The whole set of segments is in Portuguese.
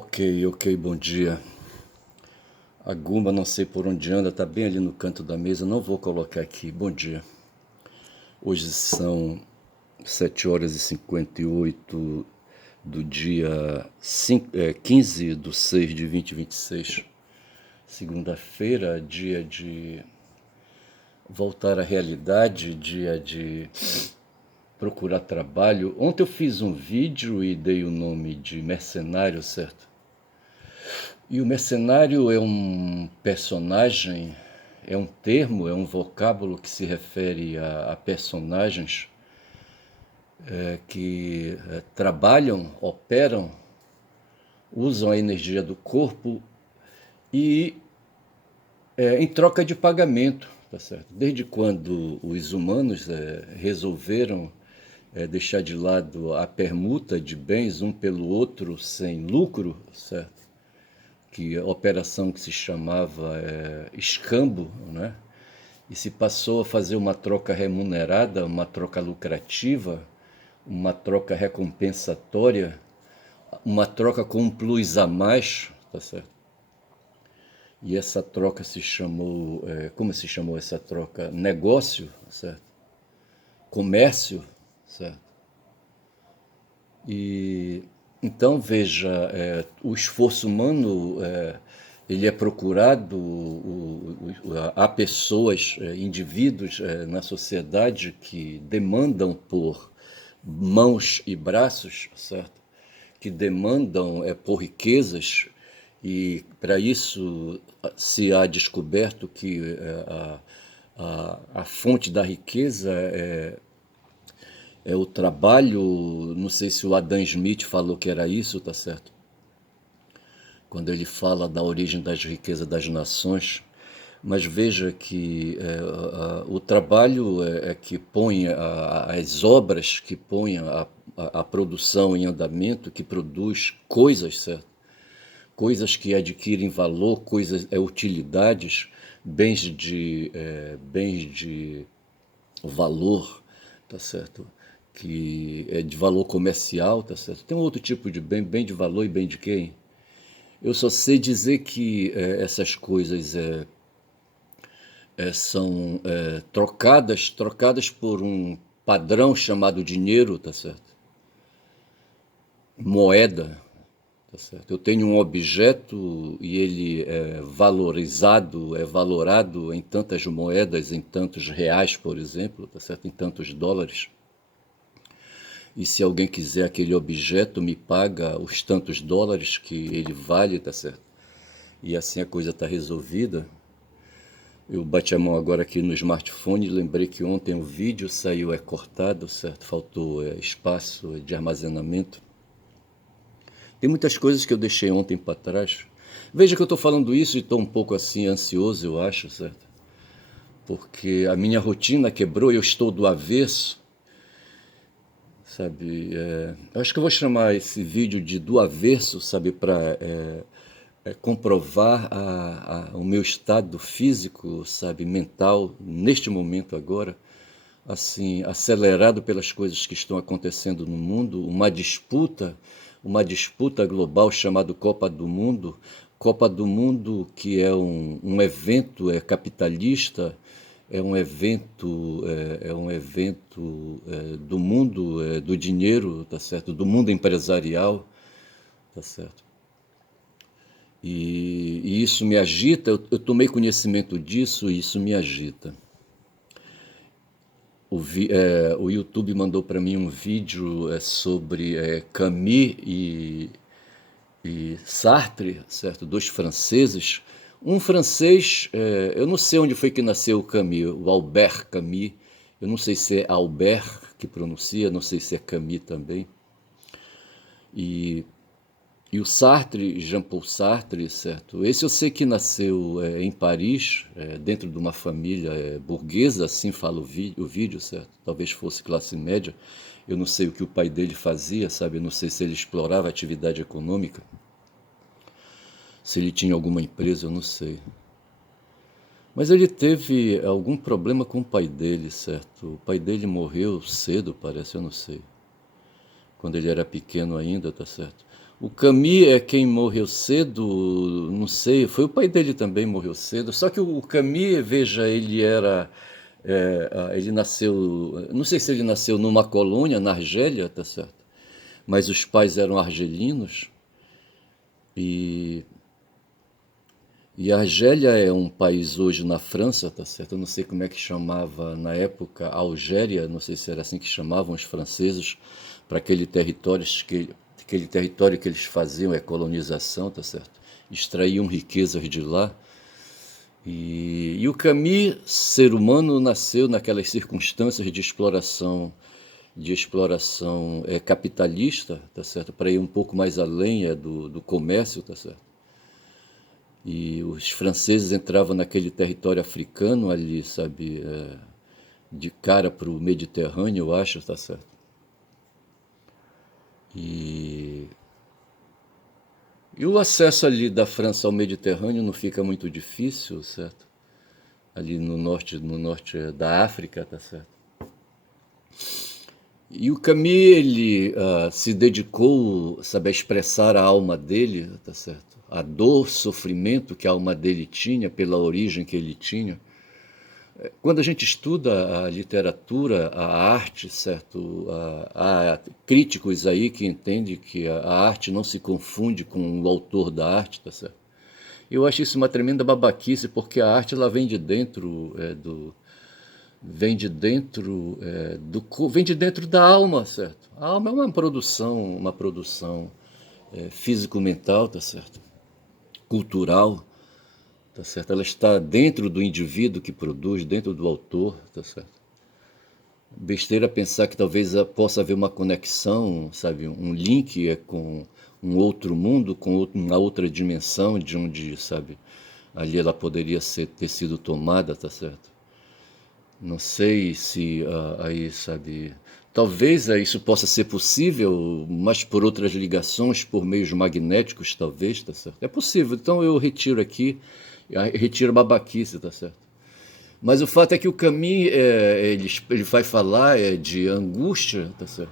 Ok, bom dia. A Gumba, não sei por onde anda, tá bem ali no canto da mesa, não vou colocar aqui. Bom dia. Hoje são 7h58 do dia 15 de 6 de 2026, segunda-feira, dia de voltar à realidade, dia de procurar trabalho. Ontem eu fiz um vídeo e dei o nome de mercenário, certo? E o mercenário é um personagem, é um termo, é um vocábulo que se refere a personagens que trabalham, operam, usam a energia do corpo e em troca de pagamento, tá certo? Desde quando os humanos resolveram deixar de lado a permuta de bens um pelo outro sem lucro, certo? Que a operação que se chamava escambo, né? E se passou a fazer uma troca remunerada, uma troca lucrativa, uma troca recompensatória, uma troca com um plus a mais, tá certo? E essa troca se chamou, como se chamou essa troca? Negócio, certo? Comércio, certo? E então veja, o esforço humano ele é procurado, há pessoas, indivíduos na sociedade que demandam por mãos e braços, certo? Que demandam por riquezas, e para isso se há descoberto que a fonte da riqueza é o trabalho. Não sei se o Adam Smith falou que era isso, tá certo? Quando ele fala da origem das riquezas das nações. Mas veja que o trabalho é que põe as obras, que põe a produção em andamento, que produz coisas, certo? Coisas que adquirem valor, coisas, utilidades, bens de valor, tá certo? Que é de valor comercial, tá certo? Tem um outro tipo de bem de valor e bem de quem? Eu só sei dizer que essas coisas são trocadas por um padrão chamado dinheiro, tá certo? Moeda, tá certo? Eu tenho um objeto e ele é valorizado, é valorado em tantas moedas, em tantos reais, por exemplo, tá certo? Em tantos dólares. E se alguém quiser aquele objeto, me paga os tantos dólares que ele vale, tá certo? E assim a coisa está resolvida. Eu bati a mão agora aqui no smartphone e lembrei que ontem o vídeo saiu cortado, certo? Faltou espaço de armazenamento. Tem muitas coisas que eu deixei ontem para trás. Veja que eu estou falando isso e estou um pouco assim ansioso, eu acho, certo? Porque a minha rotina quebrou e eu estou do avesso, sabe? Eu acho que eu vou chamar esse vídeo de do avesso, sabe? Para comprovar o meu estado físico, sabe? Mental, neste momento agora, assim, acelerado pelas coisas que estão acontecendo no mundo, uma disputa global chamada Copa do Mundo que é um evento capitalista, é um evento do mundo do dinheiro, tá certo? Do mundo empresarial, tá certo? E isso me agita, eu tomei conhecimento disso e isso me agita. O YouTube mandou para mim um vídeo sobre Camus e Sartre, certo? Dois franceses. Um francês, eu não sei onde foi que nasceu o Camus, o Albert Camus. Eu não sei se é Albert que pronuncia, não sei se é Camus também. E o Sartre, Jean-Paul Sartre, certo? Esse eu sei que nasceu em Paris, dentro de uma família burguesa, assim fala o vídeo, certo? Talvez fosse classe média. Eu não sei o que o pai dele fazia, sabe? Eu não sei se ele explorava a atividade econômica, se ele tinha alguma empresa, eu não sei. Mas ele teve algum problema com o pai dele, certo? O pai dele morreu cedo, parece, eu não sei. Quando ele era pequeno ainda, tá certo? O Camus é quem morreu cedo, não sei, foi o pai dele também morreu cedo. Só que o Camus, veja, ele era, ele nasceu, não sei se ele nasceu numa colônia na Argélia, tá certo? Mas os pais eram argelinos e, e a Argélia é um país hoje na França, tá certo? Eu não sei como é que chamava na época, Algéria, não sei se era assim que chamavam os franceses para aquele território que eles faziam é colonização, tá certo? Extraíam riquezas de lá. E o Camus, ser humano, nasceu naquelas circunstâncias de exploração capitalista, tá certo? Para ir um pouco mais além do comércio, tá certo? E os franceses entravam naquele território africano ali, sabe, de cara para o Mediterrâneo, eu acho, tá certo? E, e o acesso ali da França ao Mediterrâneo não fica muito difícil, certo? Ali no norte da África, tá certo? E o Camus, ele se dedicou, sabe, a expressar a alma dele, tá certo? A dor, sofrimento que a alma dele tinha, pela origem que ele tinha. Quando a gente estuda a literatura, a arte, certo? Há críticos aí que entendem que a arte não se confunde com o autor da arte, tá certo? Eu acho isso uma tremenda babaquice, porque a arte ela vem de dentro vem de dentro da alma, certo? A alma é uma produção físico-mental, tá certo? Cultural, tá certo? Ela está dentro do indivíduo que produz, dentro do autor, tá certo? Besteira pensar que talvez possa haver uma conexão, sabe, um link com um outro mundo, uma outra dimensão de onde, sabe, ali ela poderia ter sido tomada, tá certo? Não sei se aí, sabe, talvez isso possa ser possível, mas por outras ligações, por meios magnéticos, talvez, tá certo? É possível, então eu retiro aqui, retiro a babaquice, tá certo? Mas o fato é que o Camus, ele vai falar de angústia, tá certo?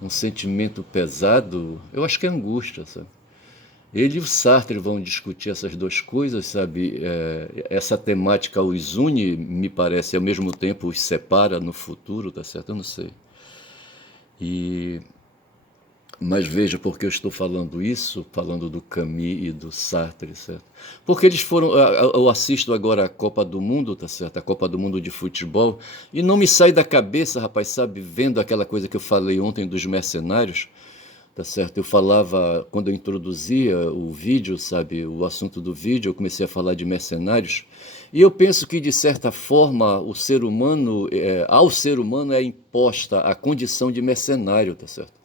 Um sentimento pesado, eu acho que é angústia, sabe? Ele e o Sartre vão discutir essas duas coisas, sabe? Essa temática os une, me parece, e ao mesmo tempo os separa no futuro, tá certo? Eu não sei. E Mas veja por que eu estou falando isso, falando do Camus e do Sartre, certo? Porque eles foram. Eu assisto agora a Copa do Mundo, tá certo? A Copa do Mundo de futebol, e não me sai da cabeça, rapaz, sabe? Vendo aquela coisa que eu falei ontem dos mercenários, tá certo? Eu falava, quando eu introduzia o vídeo, sabe? O assunto do vídeo, eu comecei a falar de mercenários, e eu penso que, de certa forma, ao ser humano é imposta a condição de mercenário, tá certo?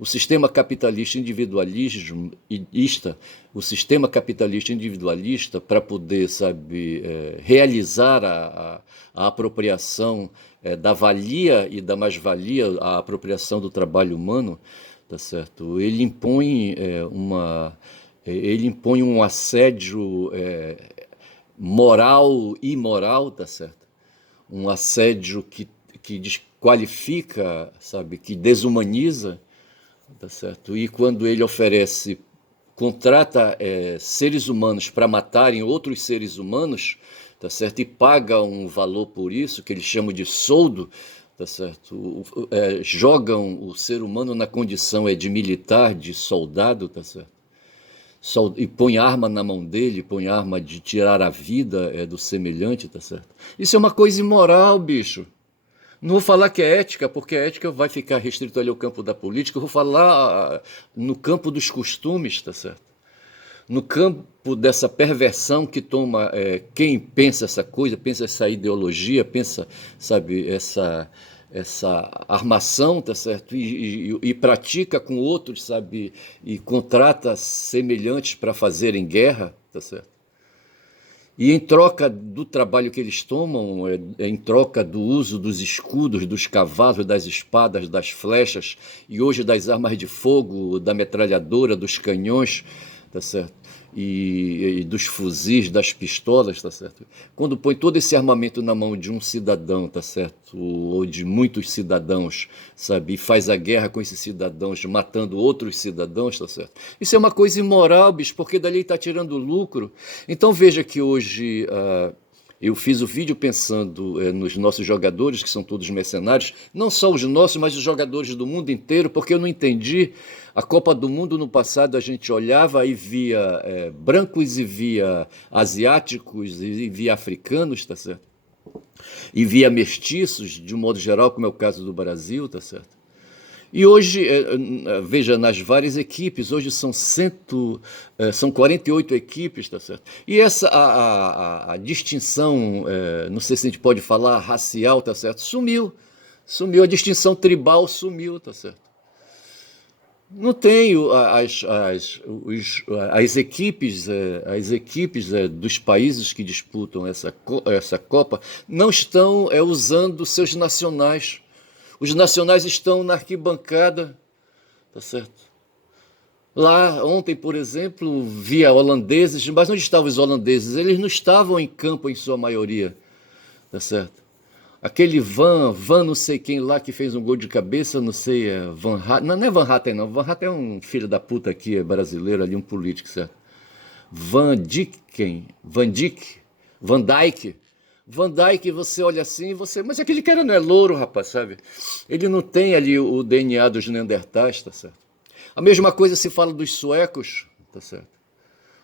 O sistema capitalista individualista, o sistema capitalista individualista, para poder, sabe, realizar a apropriação da valia e da mais-valia, a apropriação do trabalho humano, tá certo? Ele impõe um assédio moral e imoral, tá certo? Um assédio que desqualifica, sabe, que desumaniza, tá certo? E quando ele contrata seres humanos para matarem outros seres humanos, tá certo? E paga um valor por isso, que eles chamam de soldo, tá certo? Jogam o ser humano na condição de militar, de soldado, tá certo? E põe arma na mão dele, põe arma de tirar a vida do semelhante, tá certo? Isso é uma coisa imoral, bicho. Não vou falar que é ética, porque a ética vai ficar restrito ali ao campo da política. Eu vou falar no campo dos costumes, tá certo? No campo dessa perversão que toma quem pensa essa coisa, pensa essa ideologia, pensa, sabe, essa armação, tá certo? E pratica com outros, sabe? E contrata semelhantes para fazerem guerra, tá certo? E em troca do trabalho que eles tomam, em troca do uso dos escudos, dos cavalos, das espadas, das flechas, e hoje das armas de fogo, da metralhadora, dos canhões, tá certo? e dos fuzis, das pistolas, tá certo? Quando põe todo esse armamento na mão de um cidadão, tá certo? Ou de muitos cidadãos, sabe? E faz a guerra com esses cidadãos, matando outros cidadãos, tá certo? Isso é uma coisa imoral, bicho, porque dali está tirando lucro. Então veja que hoje eu fiz o vídeo pensando nos nossos jogadores, que são todos mercenários, não só os nossos, mas os jogadores do mundo inteiro, porque eu não entendi. A Copa do Mundo no passado a gente olhava e via brancos e via asiáticos e via africanos, tá certo? E via mestiços, de um modo geral, como é o caso do Brasil, tá certo? E hoje, veja, nas várias equipes, hoje são 48 equipes, tá certo? E essa, a distinção, não sei se a gente pode falar racial, tá certo? Sumiu, a distinção tribal sumiu, tá certo? Não tem as equipes dos países que disputam essa Copa não estão usando seus nacionais. Os nacionais estão na arquibancada, tá certo? Lá ontem, por exemplo, via holandeses, mas onde estavam os holandeses? Eles não estavam em campo em sua maioria, tá certo? Aquele Van não sei quem lá que fez um gol de cabeça, não sei, Van Hatten, não é Van Hatten não, Van Hatten é um filho da puta aqui, é brasileiro ali, um político, certo? Van Dijk, Van Dijk, Van Dijk, você olha assim, mas aquele cara não é louro, rapaz, sabe? Ele não tem ali o DNA dos Neandertais, tá certo? A mesma coisa se fala dos suecos, tá certo?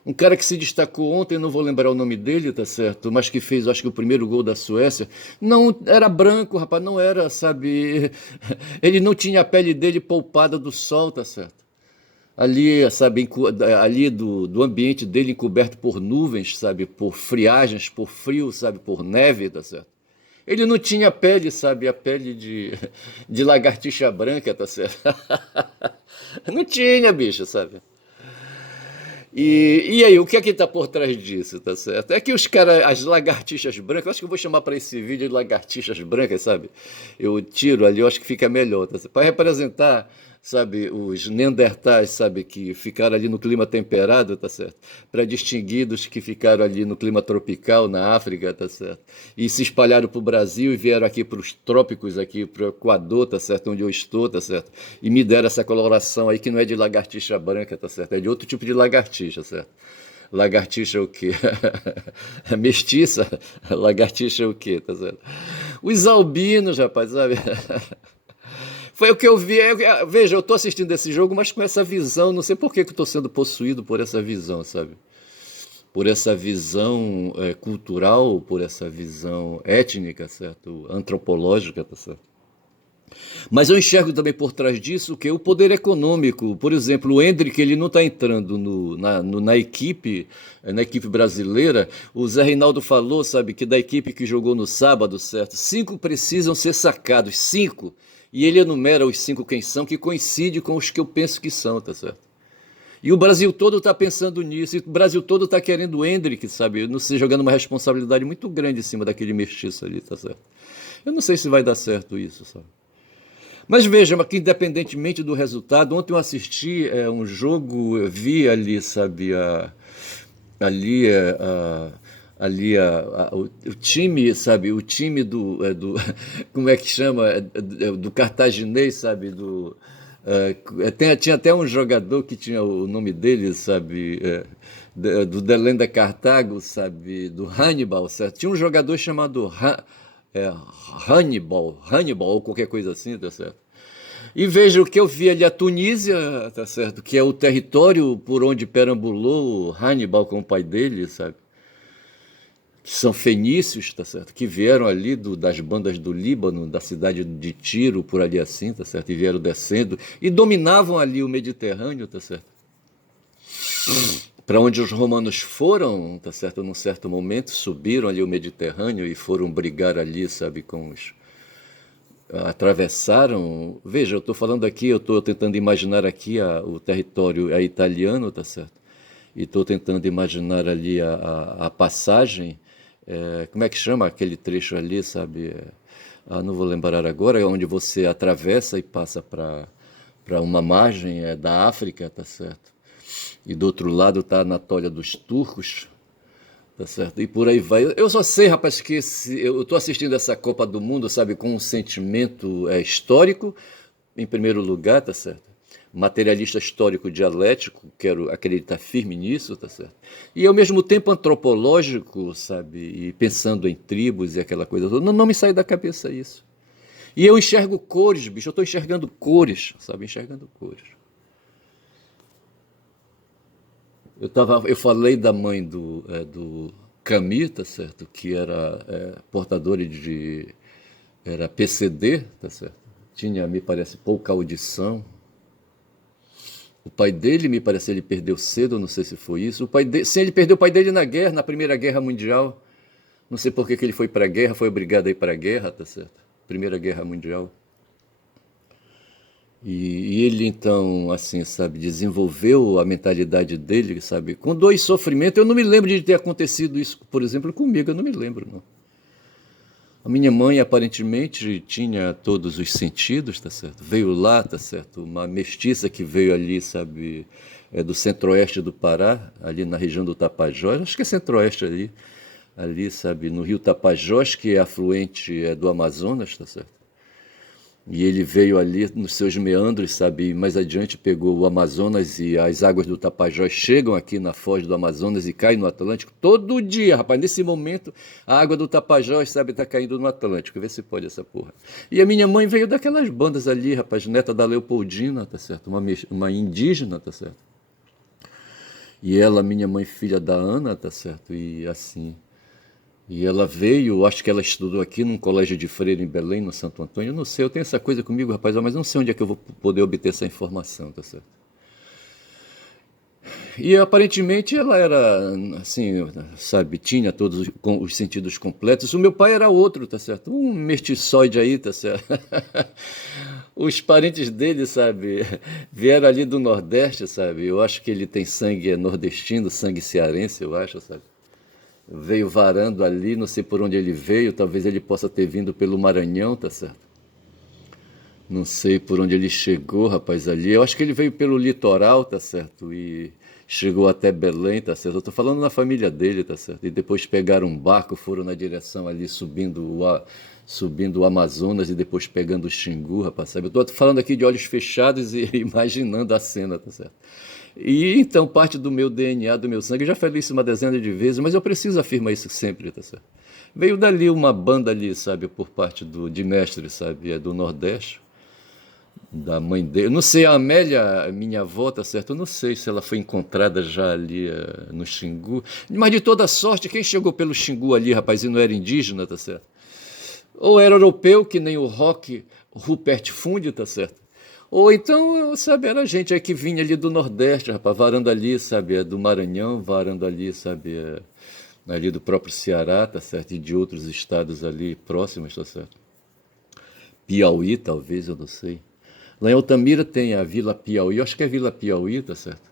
Um cara que se destacou ontem, não vou lembrar o nome dele, tá certo? Mas que fez, acho que o primeiro gol da Suécia. Não era branco, rapaz, não era, sabe? Ele não tinha a pele dele poupada do sol, tá certo? Ali, sabe, ali do ambiente dele encoberto por nuvens, sabe? Por friagens, por frio, sabe? Por neve, tá certo? Ele não tinha pele, sabe? A pele de lagartixa branca, tá certo? Não tinha, bicho, sabe? E aí, o que é que está por trás disso, tá certo? É que os caras, as lagartixas brancas, eu acho que eu vou chamar para esse vídeo de lagartixas brancas, sabe? Eu tiro ali, eu acho que fica melhor, tá certo? Para representar, sabe, os neandertais, sabe, que ficaram ali no clima temperado, tá certo? Para distinguir dos que ficaram ali no clima tropical, na África, tá certo? E se espalharam para o Brasil e vieram aqui para os trópicos, aqui para o Equador, tá certo? Onde eu estou, tá certo? E me deram essa coloração aí que não é de lagartixa branca, tá certo? É de outro tipo de lagartixa, certo? Lagartixa o quê? Mestiça? Lagartixa o quê, tá certo? Os albinos, rapaz, sabe? Foi o que eu vi. Veja, eu estou assistindo esse jogo, mas com essa visão, não sei por que que eu estou sendo possuído por essa visão, sabe? Por essa visão cultural, por essa visão étnica, certo? Antropológica, tá certo? Mas eu enxergo também por trás disso que o poder econômico, por exemplo, o Endrick, ele não está entrando na equipe brasileira. O Zé Reinaldo falou, sabe, que da equipe que jogou no sábado, certo? 5 precisam ser sacados, 5. E ele enumera os 5 quem são, que coincide com os que eu penso que são, tá certo? E o Brasil todo está pensando nisso, e o Brasil todo está querendo o Endrick, sabe? Não sei, jogando uma responsabilidade muito grande em cima daquele mestiço ali, tá certo? Eu não sei se vai dar certo isso, sabe? Mas veja, que independentemente do resultado, ontem eu assisti um jogo, eu vi ali, sabe, ali, o time, sabe, o time como é que chama, do cartaginês, sabe, tinha até um jogador que tinha o nome dele, sabe, do Delenda Cartago, sabe, do Hannibal, certo? Tinha um jogador chamado é, Hannibal ou qualquer coisa assim, tá certo? E veja o que eu vi ali, a Tunísia, tá certo? Que é o território por onde perambulou Hannibal com o pai dele, sabe? Que são fenícios, tá certo? Que vieram ali das bandas do Líbano, da cidade de Tiro, por ali assim, tá certo? E vieram descendo e dominavam ali o Mediterrâneo, tá certo? Para onde os romanos foram, tá certo? Num certo momento, subiram ali o Mediterrâneo e foram brigar ali, sabe, com os atravessaram. Veja, eu estou falando aqui, eu estou tentando imaginar aqui o território italiano, tá certo? E estou tentando imaginar ali a passagem. Como é que chama aquele trecho ali, sabe? Não vou lembrar agora, é onde você atravessa e passa para uma margem da África, tá certo? E do outro lado está a Anatólia dos turcos, tá certo? E por aí vai. Eu só sei, rapaz, que eu estou assistindo essa Copa do Mundo, sabe, com um sentimento histórico, em primeiro lugar, tá certo? Materialista histórico dialético, quero acreditar firme nisso, tá certo? E ao mesmo tempo antropológico, sabe? E pensando em tribos e aquela coisa toda. Não me sai da cabeça isso. E eu enxergo cores, bicho, eu estou enxergando cores, sabe? Enxergando cores. Eu falei da mãe do Camus, tá certo? Que era portadora era PCD, tá certo? Tinha, me parece, pouca audição. O pai dele, me parece, ele perdeu cedo, não sei se foi isso. Sim, ele perdeu o pai dele na guerra, na Primeira Guerra Mundial. Não sei por que ele foi para a guerra, foi obrigado a ir para a guerra, tá certo? Primeira Guerra Mundial. E ele então, assim, sabe, desenvolveu a mentalidade dele, sabe, com dois sofrimentos. Eu não me lembro de ter acontecido isso, por exemplo, comigo, eu não me lembro, não. A minha mãe aparentemente tinha todos os sentidos, tá certo? Veio lá, tá certo? Uma mestiça que veio ali, sabe, do centro-oeste do Pará, ali na região do Tapajós, acho que é centro-oeste ali, sabe, no rio Tapajós, que é afluente do Amazonas, tá certo? E ele veio ali nos seus meandros, sabe? Mais adiante pegou o Amazonas e as águas do Tapajós chegam aqui na foz do Amazonas e caem no Atlântico. Todo dia, rapaz, nesse momento, a água do Tapajós, sabe, tá caindo no Atlântico. Vê se pode essa porra. E a minha mãe veio daquelas bandas ali, rapaz, neta da Leopoldina, tá certo? Uma indígena, tá certo? E ela, minha mãe, filha da Ana, tá certo? E assim. E ela veio, acho que ela estudou aqui num colégio de freira em Belém, no Santo Antônio. Eu não sei, eu tenho essa coisa comigo, rapaz, mas não sei onde é que eu vou poder obter essa informação, tá certo? E aparentemente ela era, assim, sabe, tinha todos os sentidos completos. O meu pai era outro, tá certo? Um mestiçoide aí, tá certo? Os parentes dele, sabe, vieram ali do Nordeste, sabe? Eu acho que ele tem sangue nordestino, sangue cearense, eu acho, sabe? Veio varando ali, não sei por onde ele veio, talvez ele possa ter vindo pelo Maranhão, tá certo? Não sei por onde ele chegou, rapaz, ali. Eu acho que ele veio pelo litoral, tá certo? E chegou até Belém, tá certo? Eu tô falando na família dele, tá certo? E depois pegaram um barco, foram na direção ali, subindo o Amazonas e depois pegando o Xingu, rapaz, sabe? Eu tô falando aqui de olhos fechados e imaginando a cena, tá certo? E então parte do meu DNA, do meu sangue, eu já falei isso uma dezena de vezes, mas eu preciso afirmar isso sempre, tá certo? Veio dali uma banda ali, sabe, por parte de mestre, sabe, do Nordeste, da mãe dele. Não sei, a Amélia, minha avó, tá certo? Eu não sei se ela foi encontrada já ali no Xingu. Mas de toda sorte, quem chegou pelo Xingu ali, rapaz, e não era indígena, tá certo? Ou era europeu, que nem o rock Rupert Fundi, tá certo? Ou então, sabe, era gente aí que vinha ali do Nordeste, rapaz, varando ali, sabe, do Maranhão, varando ali, sabe, ali do próprio Ceará, tá certo? E de outros estados ali próximos, tá certo? Piauí, talvez, eu não sei. Lá em Altamira tem a Vila Piauí, eu acho que é Vila Piauí, tá certo?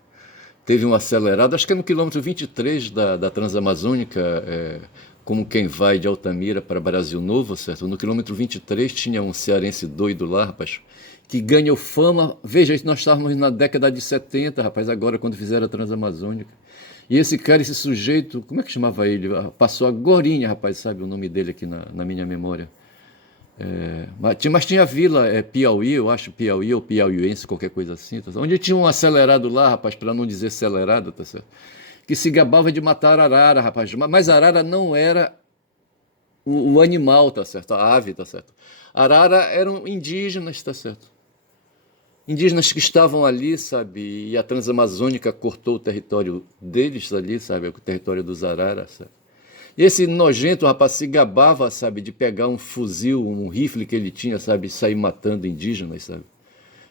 Teve um acelerado, acho que é no quilômetro 23 da Transamazônica, como quem vai de Altamira para Brasil Novo, certo? No quilômetro 23 tinha um cearense doido lá, rapaz, que ganhou fama. Veja, nós estávamos na década de 70, rapaz, agora quando fizeram a Transamazônica. E esse cara, esse sujeito, como é que chamava ele? Passou agorinha, rapaz, sabe o nome dele aqui na minha memória. Mas tinha a vila Piauí, eu acho, Piauí ou Piauiense, qualquer coisa assim, tá certo? Onde tinha um acelerado lá, rapaz, para não dizer acelerado, tá certo? Que se gabava de matar arara, rapaz. Mas arara não era o animal, tá certo? A ave, tá certo? Arara eram indígenas, tá certo? Indígenas que estavam ali, sabe? E a Transamazônica cortou o território deles ali, sabe? O território dos araras, sabe? E esse nojento rapaz se gabava, sabe, de pegar um fuzil, um rifle que ele tinha, sabe, e sair matando indígenas, sabe?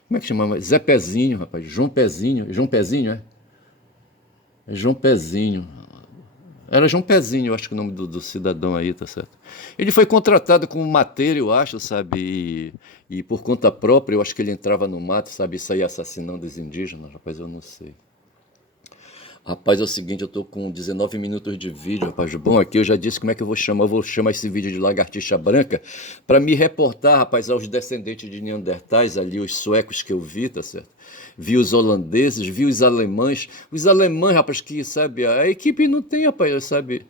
Como é que chamava? Zé Pezinho, rapaz. João Pezinho. João Pezinho, é? É João Pezinho. Era João Pezinho, eu acho que é o nome do cidadão aí, tá certo? Ele foi contratado como mateiro, eu acho, sabe? E por conta própria, eu acho que ele entrava no mato, sabe? E saía assassinando os indígenas, rapaz, eu não sei. Rapaz, é o seguinte, eu tô com 19 minutos de vídeo, rapaz. Bom, aqui eu já disse como é que eu vou chamar. Eu vou chamar esse vídeo de Lagartixa Branca para me reportar, rapaz, aos descendentes de Neandertais, ali, os suecos que eu vi, tá certo? Vi os holandeses, vi os alemães. Os alemães, rapaz, que, sabe, a equipe não tem, rapaz, sabe?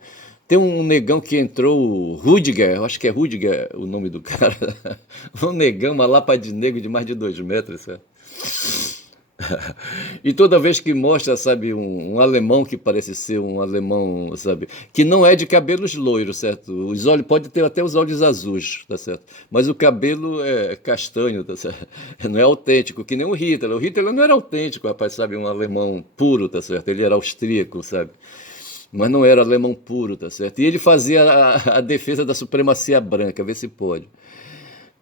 Tem um negão que entrou, o Rudiger, eu acho que é Rudiger o nome do cara. Um negão, uma lapa de negro de mais de 2 metros, sabe? E toda vez que mostra, sabe, um alemão que parece ser um alemão, sabe, que não é de cabelos loiros, certo? Os olhos, pode ter até os olhos azuis, tá certo? Mas o cabelo é castanho, tá certo? Não é autêntico, que nem o Hitler. O Hitler não era autêntico, rapaz, sabe, um alemão puro, tá certo? Ele era austríaco, sabe? Mas não era alemão puro, tá certo? E ele fazia a defesa da supremacia branca, vê se pode.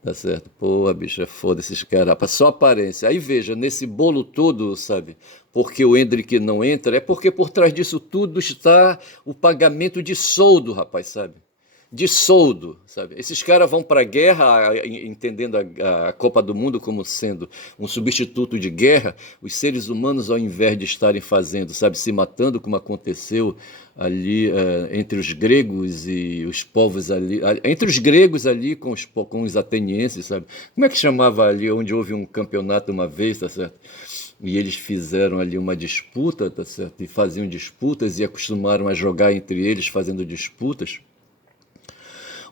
Tá certo? Pô, bicho, é foda esses caras, rapaz, só aparência. Aí veja, nesse bolo todo, sabe? Porque o Hendrick não entra, é porque por trás disso tudo está o pagamento de soldo, rapaz, sabe? De soldo, sabe? Esses caras vão para a guerra, entendendo a Copa do Mundo como sendo um substituto de guerra. Os seres humanos, ao invés de estarem fazendo, sabe, se matando, como aconteceu ali entre os gregos e os povos ali, entre os gregos ali com os atenienses, sabe? Como é que chamava ali, onde houve um campeonato uma vez, tá certo? E eles fizeram ali uma disputa, tá certo? E faziam disputas e acostumaram a jogar entre eles fazendo disputas.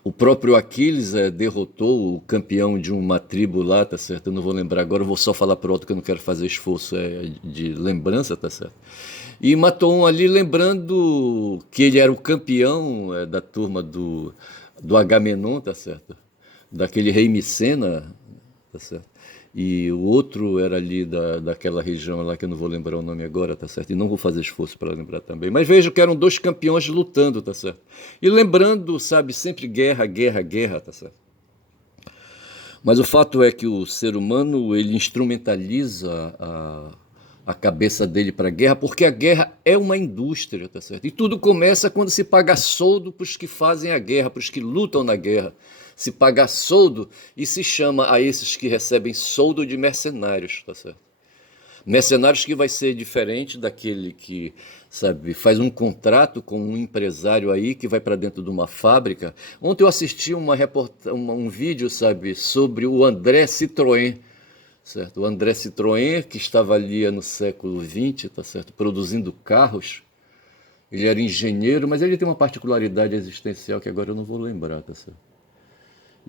O próprio Aquiles derrotou o campeão de uma tribo lá, tá certo? Eu não vou lembrar agora, eu vou só falar por alto que eu não quero fazer esforço de lembrança, tá certo? E matou um ali lembrando que ele era o campeão da turma do Agamenon, tá certo? Daquele rei Micena, tá certo? E o outro era ali daquela região lá que eu não vou lembrar o nome agora, tá certo? E não vou fazer esforço para lembrar também. Mas vejo que eram dois campeões lutando, tá certo? E lembrando, sabe, sempre guerra, guerra, guerra, tá certo? Mas o fato é que o ser humano, ele instrumentaliza a cabeça dele para a guerra, porque a guerra é uma indústria, tá certo? E tudo começa quando se paga soldo para os que fazem a guerra, para os que lutam na guerra. Se paga soldo e se chama a esses que recebem soldo de mercenários, tá certo? Mercenários que vai ser diferente daquele que, sabe, faz um contrato com um empresário aí que vai para dentro de uma fábrica. Ontem eu assisti um vídeo, sabe, sobre o André Citroën, certo? O André Citroën, que estava ali no século XX, tá certo, produzindo carros. Ele era engenheiro, mas ele tem uma particularidade existencial que agora eu não vou lembrar, tá certo?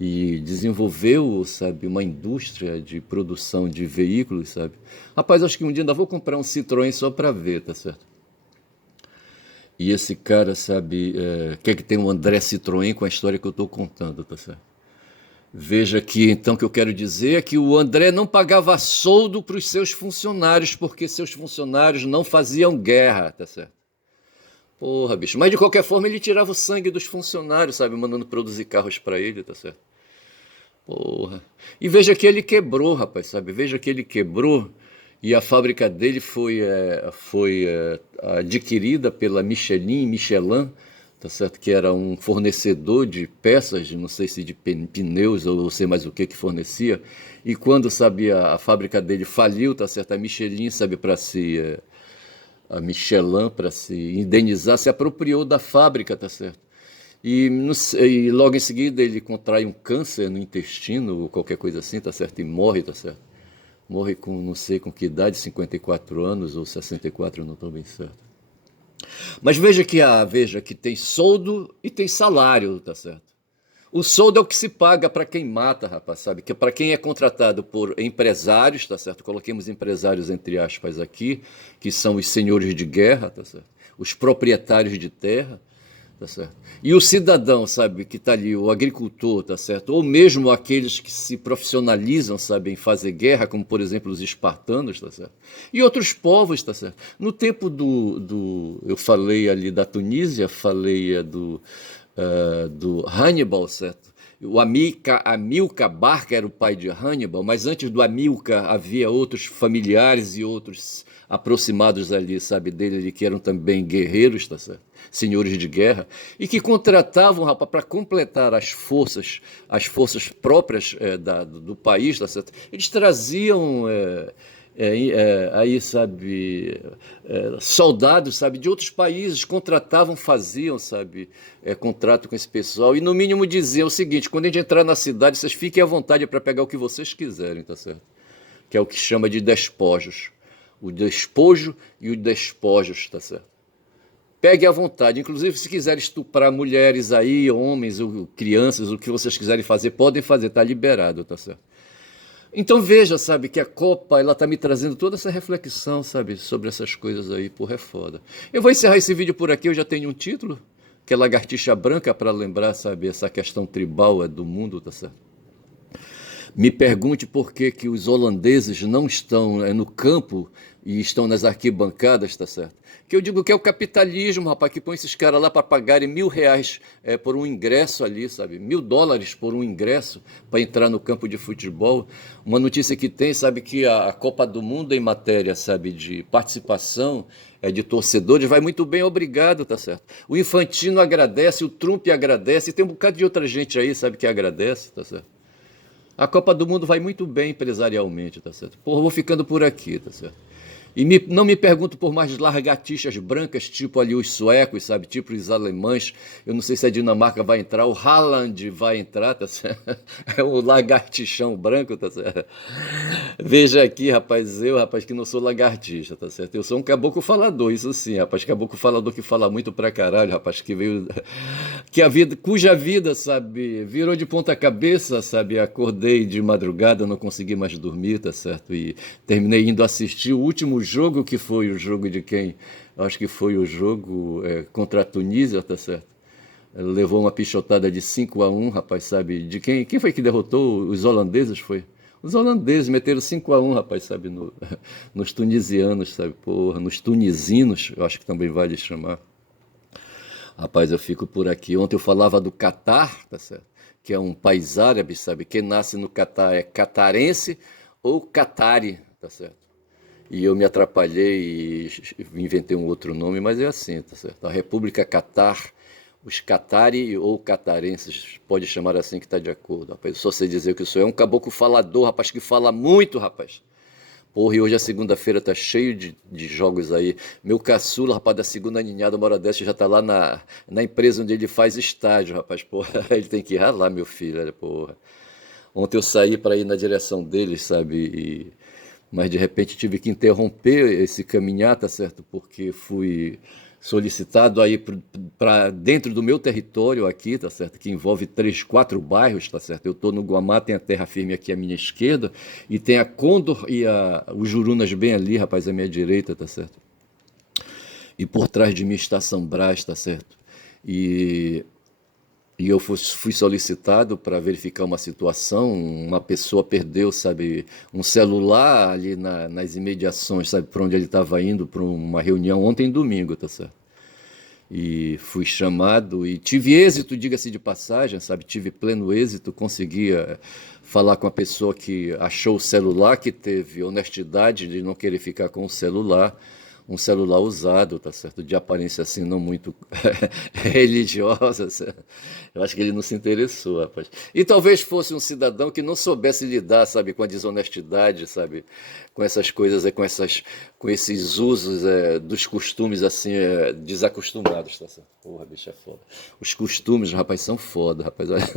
E desenvolveu, sabe, uma indústria de produção de veículos, sabe? Rapaz, acho que um dia ainda vou comprar um Citroën só para ver, tá certo? E esse cara, sabe, quer que tenha um André Citroën com a história que eu estou contando, tá certo? Veja que, então, o que eu quero dizer é que o André não pagava soldo para os seus funcionários, porque seus funcionários não faziam guerra, tá certo? Porra, bicho. Mas de qualquer forma ele tirava o sangue dos funcionários, sabe? Mandando produzir carros para ele, tá certo? Porra. E veja que ele quebrou, rapaz, sabe? Veja que ele quebrou e a fábrica dele foi adquirida pela Michelin, tá certo? Que era um fornecedor de peças, não sei se de pneus ou sei mais o que fornecia. E quando, sabe, a fábrica dele faliu, tá certo? A Michelin, sabe, a Michelin, para se indenizar, se apropriou da fábrica, tá certo? E logo em seguida ele contrai um câncer no intestino, ou qualquer coisa assim, tá certo? E morre, tá certo? Morre com não sei com que idade, 54 anos ou 64, eu não estou bem certo. Mas veja que tem soldo e tem salário, tá certo? O soldo é o que se paga para quem mata, rapaz, sabe? Que é para quem é contratado por empresários, tá certo? Coloquemos empresários entre aspas aqui, que são os senhores de guerra, tá certo? Os proprietários de terra, tá certo? E o cidadão, sabe, que está ali, o agricultor, tá certo? Ou mesmo aqueles que se profissionalizam, sabe, em fazer guerra, como por exemplo os espartanos, tá certo? E outros povos, tá certo? No tempo eu falei ali da Tunísia, falei do Hannibal, certo? O Amílcar Barca era o pai de Hannibal, mas antes do Amílcar havia outros familiares e outros aproximados ali, sabe, dele, que eram também guerreiros, tá certo? Senhores de guerra, e que contratavam, rapaz, para completar as forças próprias do país, tá certo? Eles traziam aí, sabe, soldados, sabe, de outros países contratavam, faziam, sabe, contrato com esse pessoal e no mínimo diziam o seguinte: quando a gente entrar na cidade, vocês fiquem à vontade para pegar o que vocês quiserem, tá certo? Que é o que chama de despojos. O despojo e os despojos, tá certo? Pegue à vontade, inclusive se quiserem estuprar mulheres aí, homens, ou crianças, o que vocês quiserem fazer, podem fazer, tá liberado, tá certo? Então veja, sabe, que a Copa, ela tá me trazendo toda essa reflexão, sabe, sobre essas coisas aí, porra, é foda. Eu vou encerrar esse vídeo por aqui, eu já tenho um título, que é Lagartixa Branca, para lembrar, sabe, essa questão tribal do mundo, tá certo? Me pergunte por que que os holandeses não estão no campo e estão nas arquibancadas, tá certo? Que eu digo que é o capitalismo, rapaz, que põe esses caras lá para pagarem R$ 1.000 por um ingresso ali, sabe? US$ 1.000 por um ingresso para entrar no campo de futebol. Uma notícia que tem, sabe, que a Copa do Mundo em matéria, sabe, de participação de torcedores, vai muito bem, obrigado, tá certo? O Infantino agradece, o Trump agradece, e tem um bocado de outra gente aí, sabe, que agradece, tá certo? A Copa do Mundo vai muito bem empresarialmente, tá certo? Porra, vou ficando por aqui, tá certo? E não me pergunto por mais largatixas brancas, tipo ali os suecos, sabe? Tipo os alemães. Eu não sei se a Dinamarca vai entrar, o Haaland vai entrar, tá certo? É o lagartixão branco, tá certo? Veja aqui, rapaz, que não sou lagartixa, tá certo? Eu sou um caboclo falador, isso sim, rapaz. Caboclo falador que fala muito pra caralho, rapaz, que veio. Cuja vida, sabe, virou de ponta cabeça, sabe? Acordei de madrugada, não consegui mais dormir, tá certo? E terminei indo assistir o último jogo, que foi o jogo de quem? Acho que foi o jogo contra a Tunísia, tá certo? Levou uma pichotada de 5-1, rapaz, sabe? De quem? Quem foi que derrotou os holandeses? Foi? Os holandeses meteram 5-1, rapaz, sabe? Nos tunisianos, sabe? Porra, nos tunisinos, eu acho que também vale chamar. Rapaz, eu fico por aqui. Ontem eu falava do Catar, tá certo? Que é um país árabe, sabe? Quem nasce no Catar é catarense ou catari, tá certo? E eu me atrapalhei e inventei um outro nome, mas é assim, tá certo? A República Catar, os catari ou catarenses, pode chamar assim que está de acordo, rapaz. Só sei dizer que eu sou um caboclo falador, rapaz, que fala muito, rapaz. Porra, e hoje a segunda-feira tá cheio de jogos aí. Meu caçula, rapaz, da segunda ninhada, uma hora dessa, já tá lá na empresa onde ele faz estágio, rapaz. Porra, ele tem que ir ralar, meu filho, porra. Ontem eu saí para ir na direção deles, sabe? Mas de repente tive que interromper esse caminhar, tá certo? Porque fui solicitado aí para dentro do meu território aqui, tá certo? Que envolve 3, 4 bairros, tá certo? Eu estou no Guamá, tem a Terra Firme aqui à minha esquerda, e tem a Condor e o Jurunas bem ali, rapaz, à minha direita, tá certo? E por trás de mim está São Brás, tá certo? E eu fui solicitado para verificar uma situação. Uma pessoa perdeu, sabe, um celular ali nas imediações, sabe, para onde ele estava indo para uma reunião ontem, domingo, tá certo? E fui chamado e tive êxito, diga-se de passagem, sabe, tive pleno êxito, consegui falar com a pessoa que achou o celular, que teve honestidade de não querer ficar com o celular. Um celular usado, tá certo? De aparência assim não muito religiosa. Certo? Eu acho que ele não se interessou, rapaz. E talvez fosse um cidadão que não soubesse lidar, sabe, com a desonestidade, sabe, com essas coisas, com esses usos dos costumes assim desacostumados, tá certo? Porra, bicho, é foda. Os costumes, rapaz, são foda, rapaz. Olha.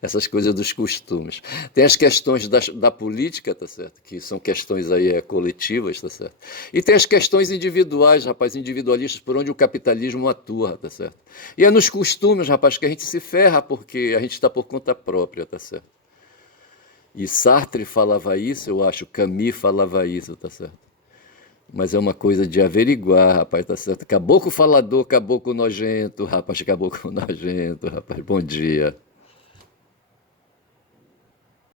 Essas coisas dos costumes. Tem as questões da política, tá certo? Que são questões aí coletivas, tá certo? E tem as questões individuais, rapaz, individualistas, por onde o capitalismo atua, tá certo? E é nos costumes, rapaz, que a gente se ferra porque a gente está por conta própria, tá certo? E Sartre falava isso, eu acho, Camus falava isso, tá certo? Mas é uma coisa de averiguar, rapaz, tá certo? Caboclo falador, caboclo nojento, rapaz, caboclo nojento, rapaz, bom dia.